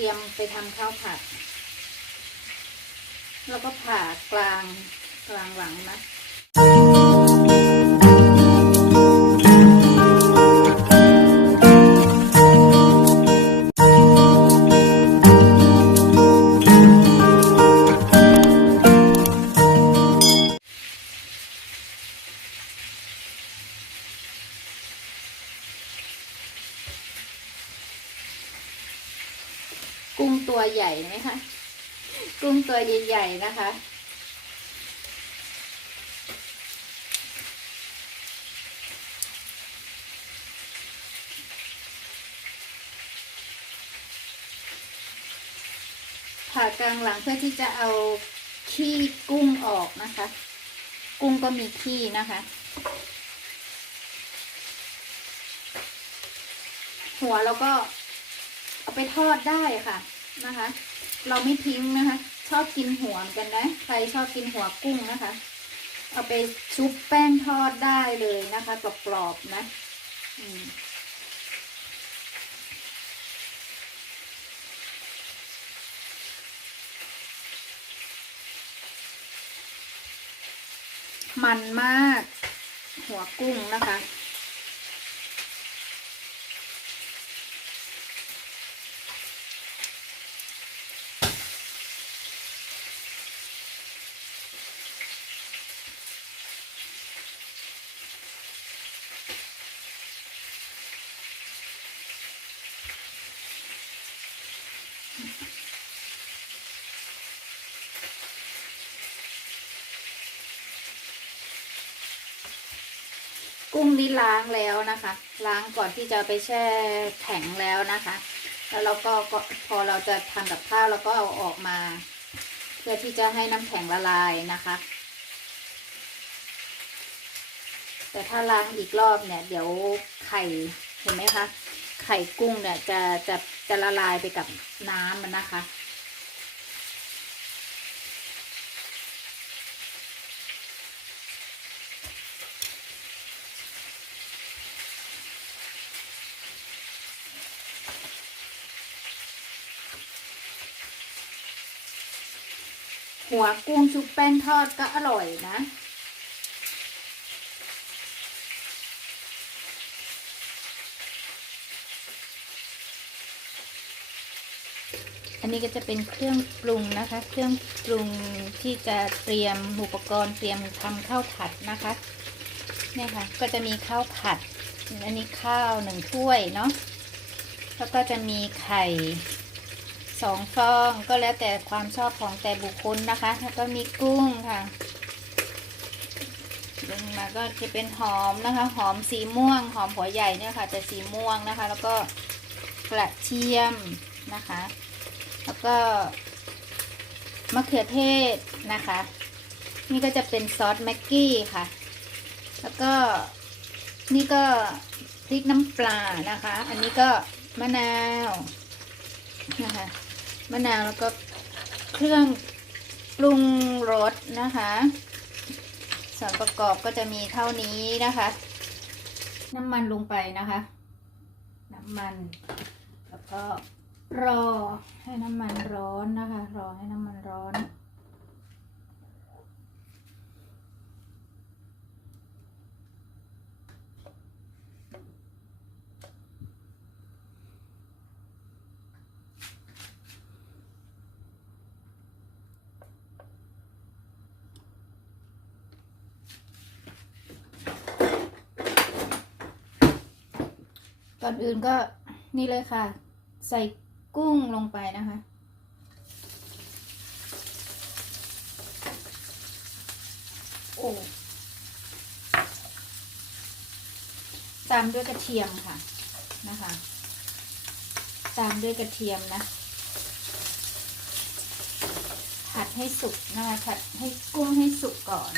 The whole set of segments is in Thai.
ตรียมไปทำข้าวผัด แล้วก็ผ่ากลางกลางหลังนะ ใหญ่ไหมคะ กุ้งตัวใหญ่ๆนะคะ ผ่ากลางหลังเพื่อที่จะเอาขี้กุ้งออกนะคะ กุ้งก็มีขี้นะคะหัวเราก็เอาไปทอดได้ค่ะ นะคะ เราไม่ทิ้งนะคะ ชอบกินหัวกันนะ ใครชอบกินหัวกุ้งนะคะ เอาไปชุบแป้งทอดได้เลยนะคะกรอบๆนะมันมาก หัวกุ้งนะคะ กุ้งนี้ล้างแล้วนะคะ ล้างก่อนที่จะไปแช่แข็งแล้วนะคะ แล้วเราก็ก็พอเราจะทำกับข้าวเราก็เอาออกมา เพื่อที่จะให้น้ำแข็งละลายนะคะ แต่ถ้าล้างอีกรอบเนี่ย เดี๋ยวไข่เห็นไหมคะไข่กุ้งเนี่ยจะจะจะละลายไปกับน้ำมันนะคะ หัวกุ้งชุบแป้งทอดก็อร่อยนะ อันนี้ก็จะเป็นเครื่องปรุงนะคะ เครื่องปรุงที่จะเตรียมอุปกรณ์เตรียมทำข้าวผัดนะคะเนี่ยค่ะ ก็จะมีข้าวผัด อันนี้ข้าวหนึ่งถ้วยเนาะ แล้วก็จะมีไข่ สองฟองก็แล้วแต่ความชอบของแต่บุคคลนะคะ แล้วก็มีกุ้งค่ะดึงมาก็จะเป็นหอมนะคะ หอมสีม่วง หอมหัวใหญ่เนี่ยค่ะจะสีม่วงนะคะ แล้วก็กระเทียมนะคะ แล้วก็มะเขือเทศนะคะ นี่ก็จะเป็นซอสแม็กกี้ค่ะ แล้วก็นี่ก็พริกน้ำปลานะคะ อันนี้ก็มะนาวนะคะ มะนาวแล้วก็เครื่องปรุงรสนะคะ ส่วนประกอบก็จะมีเท่านี้นะคะ น้ำมันลงไปนะคะ น้ำมัน แล้วก็รอให้น้ำมันร้อนนะคะ รอให้น้ำมันร้อน ก่อนอื่นก็นี่เลยค่ะ ใส่กุ้งลงไปนะคะ โอ้ตามด้วยกระเทียมค่ะนะคะ ตามด้วยกระเทียมนะ ผัดให้สุกนะคะผัดให้กุ้งให้สุกก่อน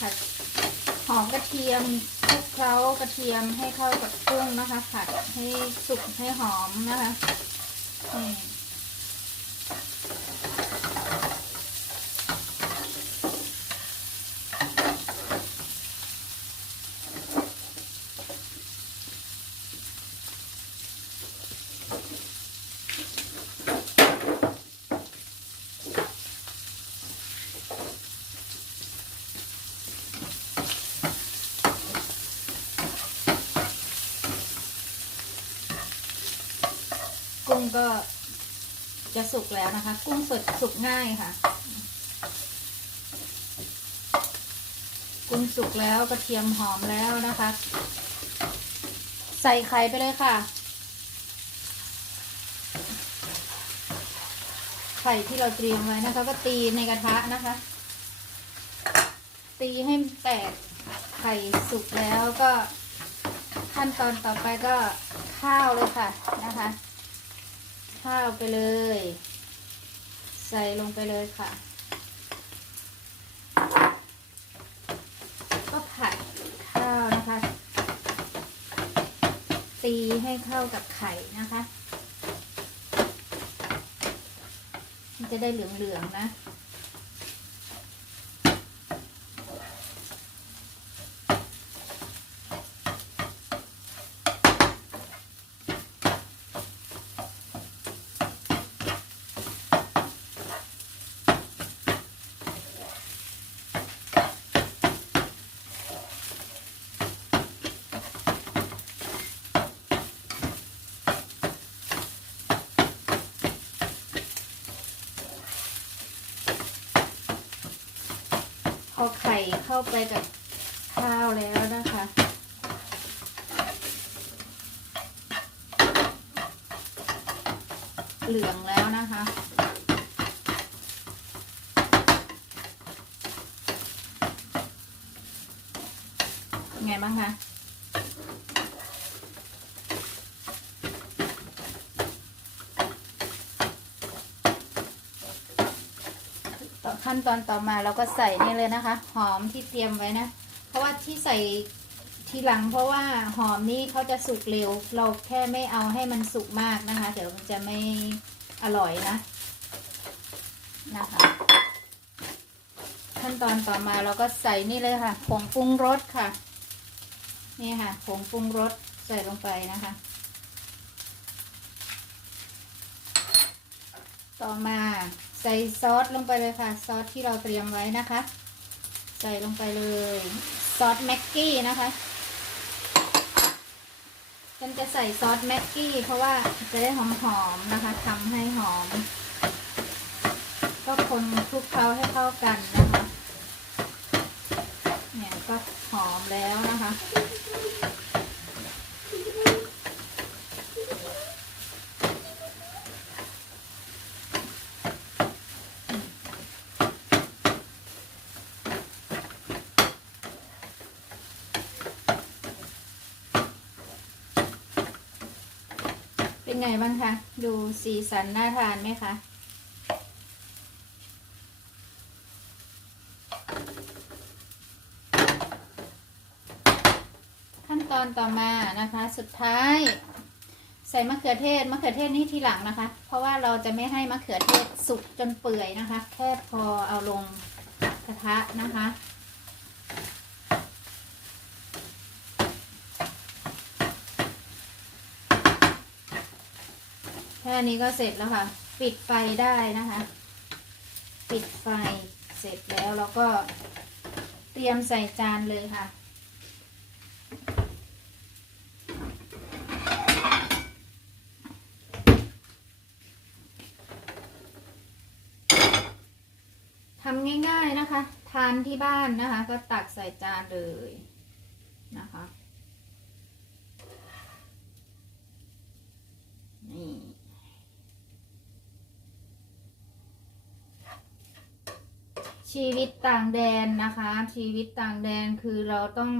ผัดหอม กระเทียมคลุกเคล้ากระเทียมให้เข้ากับเครื่องนะคะ ผัดให้สุกให้หอมนะคะนี่ กุ้งก็จะสุกแล้วนะคะ กุ้งสดสุกง่ายค่ะ กุ้งสุกแล้วกระเทียมหอมแล้วนะคะ ใส่ไข่ไปเลยค่ะ ไข่ที่เราเตรียมไว้นะคะ ก็ตีในกระทะนะคะ ตีให้แตกไข่สุกแล้วก็ขั้นตอนต่อไปก็ข้าวเลยค่ะนะคะ ข้าวไปเลย ใส่ลงไปเลยค่ะ ก็ผัดข้าวนะคะ ตีให้เข้ากับไข่นะคะ มันจะได้เหลืองๆนะ พอไข่ เข้าไปกับข้าวแล้วนะคะ เหลืองแล้วนะคะไงบ้างคะ ขั้นตอนต่อมาเราก็ใส่นี่เลยนะคะ หอมที่เตรียมไว้นะ เพราะว่าที่ใส่ทีหลังเพราะว่าหอมนี่เขาจะสุกเร็ว เราแค่ไม่เอาให้มันสุกมากนะคะ เดี๋ยวมันจะไม่อร่อยนะนะคะ ขั้นตอนต่อมาเราก็ใส่นี่เลยค่ะผงปรุงรสค่ะ นี่ค่ะผงปรุงรสใส่ลงไปนะคะ ต่อมา ใส่ซอสลงไปเลยค่ะ ซอสที่เราเตรียมไว้นะคะ ใส่ลงไปเลยซอสแม็กกี้นะคะฉันจะใส่ซอสแม็กกี้เพราะว่าจะได้หอมๆนะคะทำให้หอม ก็คนคลุกเคล้าให้เข้ากันนะคะเนี่ยก็หอมแล้วนะคะ เป็นไงบ้างคะ ดูสีสันน่าทานไหมคะ ขั้นตอนต่อมานะคะ สุดท้าย ใส่มะเขือเทศ มะเขือเทศนี่ทีหลังนะคะ เพราะว่าเราจะไม่ให้มะเขือเทศสุกจนเปื่อยนะคะ แค่พอเอาลงกระทะนะคะ แค่นี้ก็เสร็จแล้วค่ะ ปิดไฟได้นะคะ ปิดไฟเสร็จแล้วเราก็เตรียมใส่จานเลยค่ะ ทำง่ายๆนะคะ ทานที่บ้านนะคะ ก็ตักใส่จานเลยนะคะ นี่ ชีวิตต่างแดนนะคะ ชีวิตต่างแดนคือเราต้อง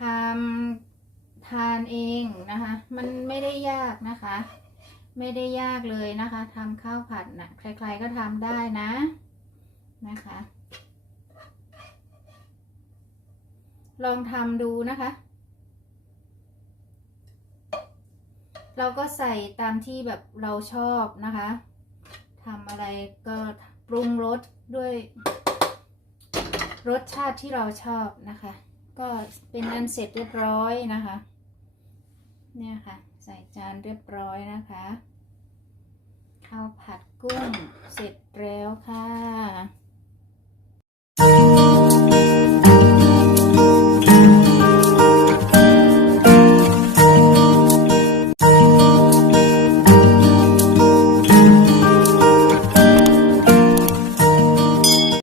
ทำทานเองนะคะ มันไม่ได้ยากนะคะ ไม่ได้ยากเลยนะคะทำข้าวผัดนะใครๆก็ทำได้นะนะคะ ลองทำดูนะคะ เราก็ใส่ตามที่แบบเราชอบนะคะทำอะไรก็ ปรุงรสด้วยรสชาติที่เราชอบนะคะ ก็เป็นอันเสร็จเรียบร้อยนะคะ เนี่ยค่ะ ใส่จานเรียบร้อยนะคะข้าวผัดกุ้งเสร็จแล้วค่ะ